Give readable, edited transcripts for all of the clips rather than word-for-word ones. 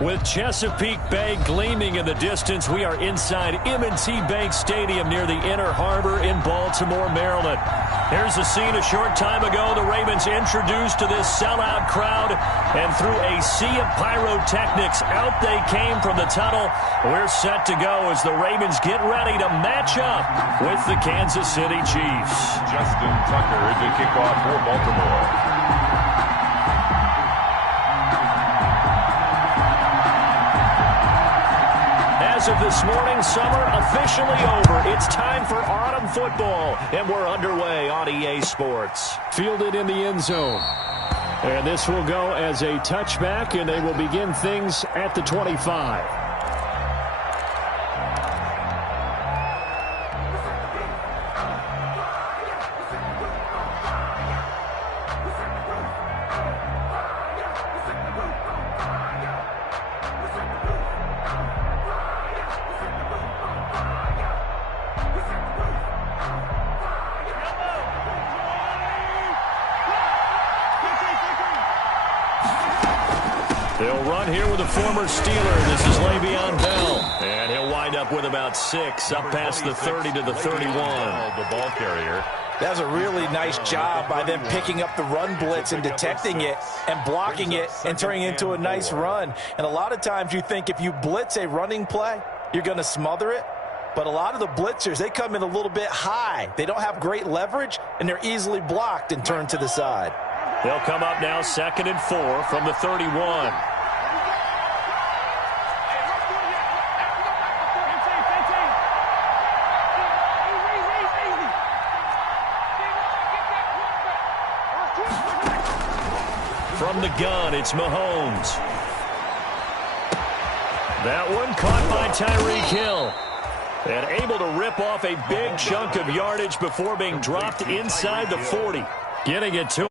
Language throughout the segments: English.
With Chesapeake Bay gleaming in the distance, we are inside M&T Bank Stadium near the Inner Harbor in Baltimore, Maryland. Here's a scene a short time ago. The Ravens introduced to this sellout crowd, and through a sea of pyrotechnics, out they came from the tunnel. We're set to go as the Ravens get ready to match up with the Kansas City Chiefs. Justin Tucker to kick off for Baltimore. As of this morning, summer officially over. It's time for autumn football, and we're underway on EA Sports. Fielded in the end zone. And this will go as a touchback, and they will begin things at the 25. They'll run here with a former Steeler. This is Le'Veon Bell. And he'll wind up with about 6, up past the 30 to the 31. The ball carrier. That was a really nice job by them picking up the run blitz and detecting it and blocking it and turning it into a nice run. And a lot of times you think if you blitz a running play, you're going to smother it. But a lot of the blitzers, they come in a little bit high. They don't have great leverage, and they're easily blocked and turned to the side. They'll come up now 2nd and 4 from the 31. From the gun, it's Mahomes. That one caught by Tyreek Hill. And able to rip off a big chunk of yardage before being dropped inside the 40. Getting it to him.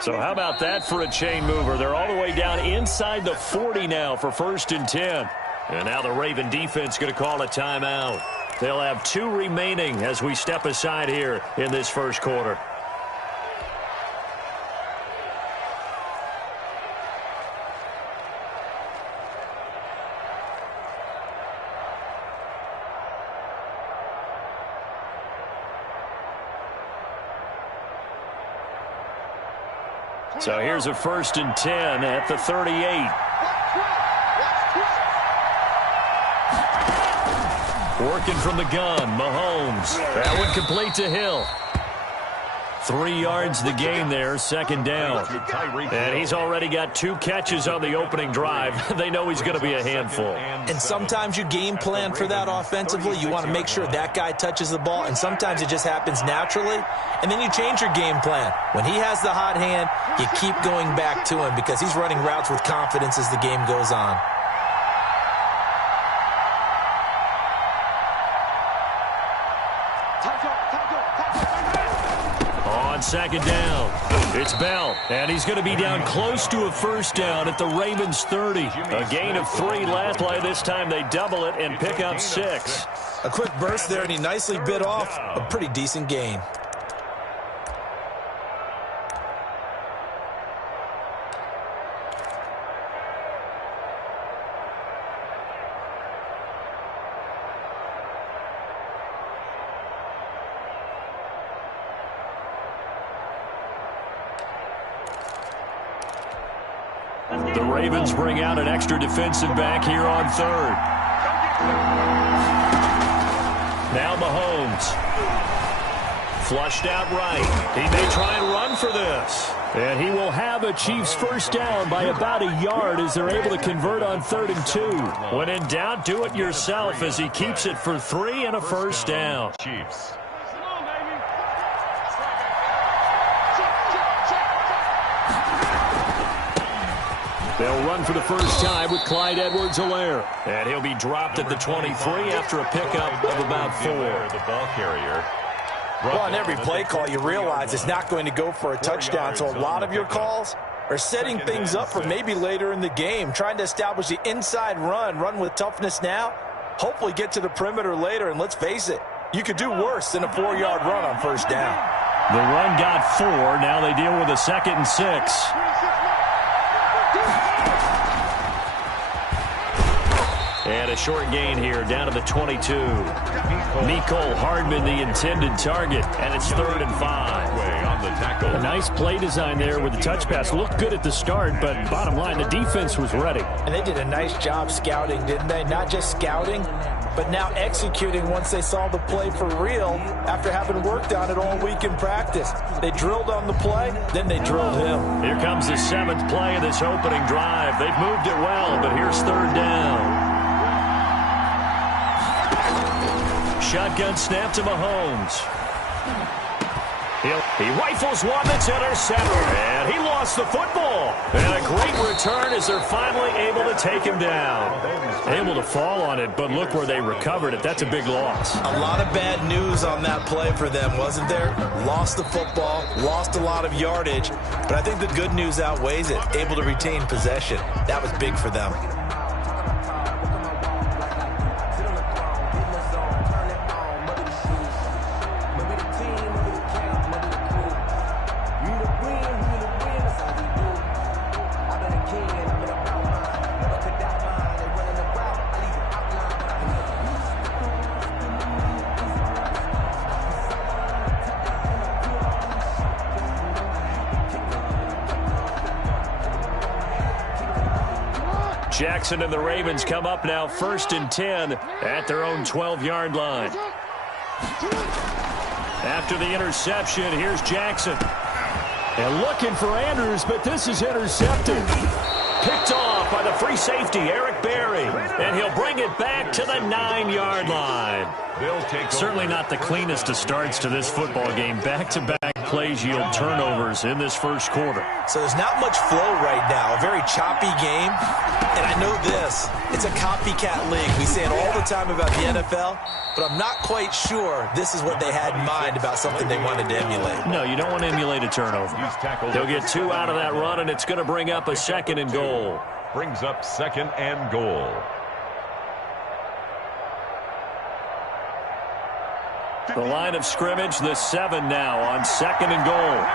So how about that for a chain mover? They're all the way down inside the 40 now for 1st and 10. And now the Raven defense going to call a timeout. They'll have 2 remaining as we step aside here in this first quarter. So here's a 1st and 10 at the 38. Working from the gun, Mahomes. That one complete to Hill. 3 yards the gain there, 2nd down. And he's already got 2 catches on the opening drive. They know he's going to be a handful. And sometimes you game plan for that offensively. You want to make sure that guy touches the ball, and sometimes it just happens naturally. And then you change your game plan. When he has the hot hand, you keep going back to him because he's running routes with confidence as the game goes on. On 2nd down, it's Bell, and he's going to be down close to a 1st down at the Ravens 30. A gain of 3 last play. This time they double it and pick up 6. A quick burst there, and he nicely bit off a pretty decent gain. The Ravens bring out an extra defensive back here on 3rd. Now Mahomes. Flushed out right. He may try and run for this. And he will have a Chiefs 1st down by about a yard as they're able to convert on 3rd and 2. When in doubt, do it yourself as he keeps it for 3 and a 1st down. Chiefs. They'll run for the first time with Clyde Edwards-Helaire. And he'll be dropped at the 23 after a pickup of about 4. The ball carrier. Well, on every play call, you realize it's not going to go for a touchdown, so a lot of your calls are setting things up for maybe later in the game, trying to establish the inside run with toughness now, hopefully get to the perimeter later, and let's face it, you could do worse than a 4-yard run on first down. The run got 4. Now they deal with a 2nd and 6. And a short gain here down to the 22. Nicole Hardman, the intended target, and it's 3rd and 5. A nice play design there with the touch pass. Looked good at the start, but bottom line, the defense was ready. And they did a nice job scouting, didn't they? Not just scouting, but now executing once they saw the play for real after having worked on it all week in practice. They drilled on the play, then they drilled him. Here comes the 7th play of this opening drive. They've moved it well, but here's 3rd down. Shotgun snap to Mahomes. He rifles one that's intercepted, and he lost the football. And a great return as they're finally able to take him down. Able to fall on it, but look where they recovered it. That's a big loss. A lot of bad news on that play for them, wasn't there? Lost the football, lost a lot of yardage, but I think the good news outweighs it. Able to retain possession. That was big for them. Jackson and the Ravens come up now 1st and 10 at their own 12-yard line. After the interception, here's Jackson. And looking for Andrews, but this is intercepted. Picked off by the free safety, Eric Berry. And he'll bring it back to the 9-yard line. Certainly not the cleanest of starts to this football game. Back-to-back plays yield turnovers in this first quarter. So there's not much flow right now. A very choppy game. And I know this. It's a copycat league. We say it all the time about the NFL, but I'm not quite sure this is what they had in mind about something they wanted to emulate. No, you don't want to emulate a turnover. They'll get 2 out of that run, and it's going to bring up a 2nd and goal. Brings up 2nd and goal. The line of scrimmage, the 7 now on 2nd and goal.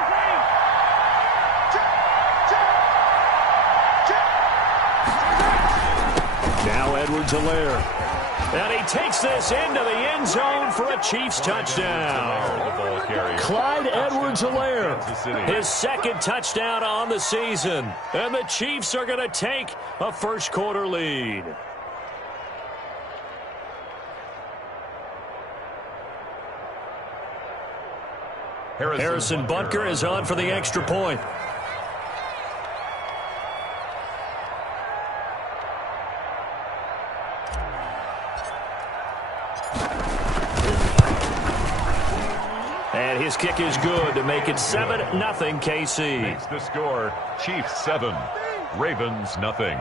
Now Edwards-Helaire. And he takes this into the end zone for a Chiefs touchdown. Clyde Edwards-Helaire, his 2nd touchdown on the season. And the Chiefs are going to take a first-quarter lead. Harrison Butker is on for the extra point. And his kick is good to make it 7-0 KC. Makes the score, Chiefs 7, Ravens nothing.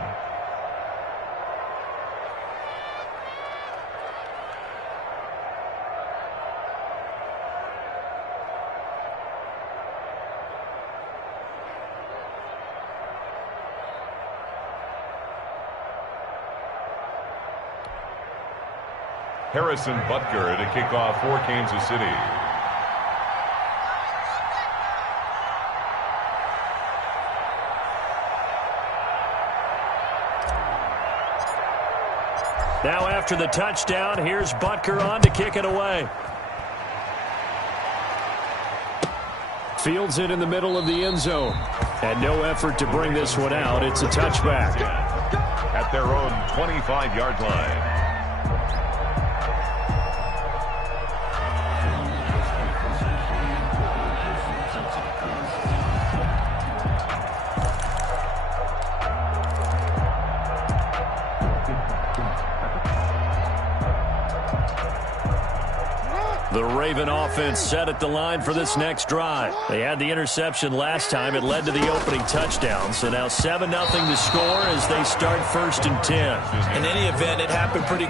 Harrison Butker to kick off for Kansas City. Now after the touchdown, here's Butker on to kick it away. Fields it in the middle of the end zone. And no effort to bring this one out. It's a touchback. At their own 25-yard line. The Raven offense set at the line for this next drive. They had the interception last time. It led to the opening touchdown. So now 7-0 to score as they start 1st and 10. In any event, it happened pretty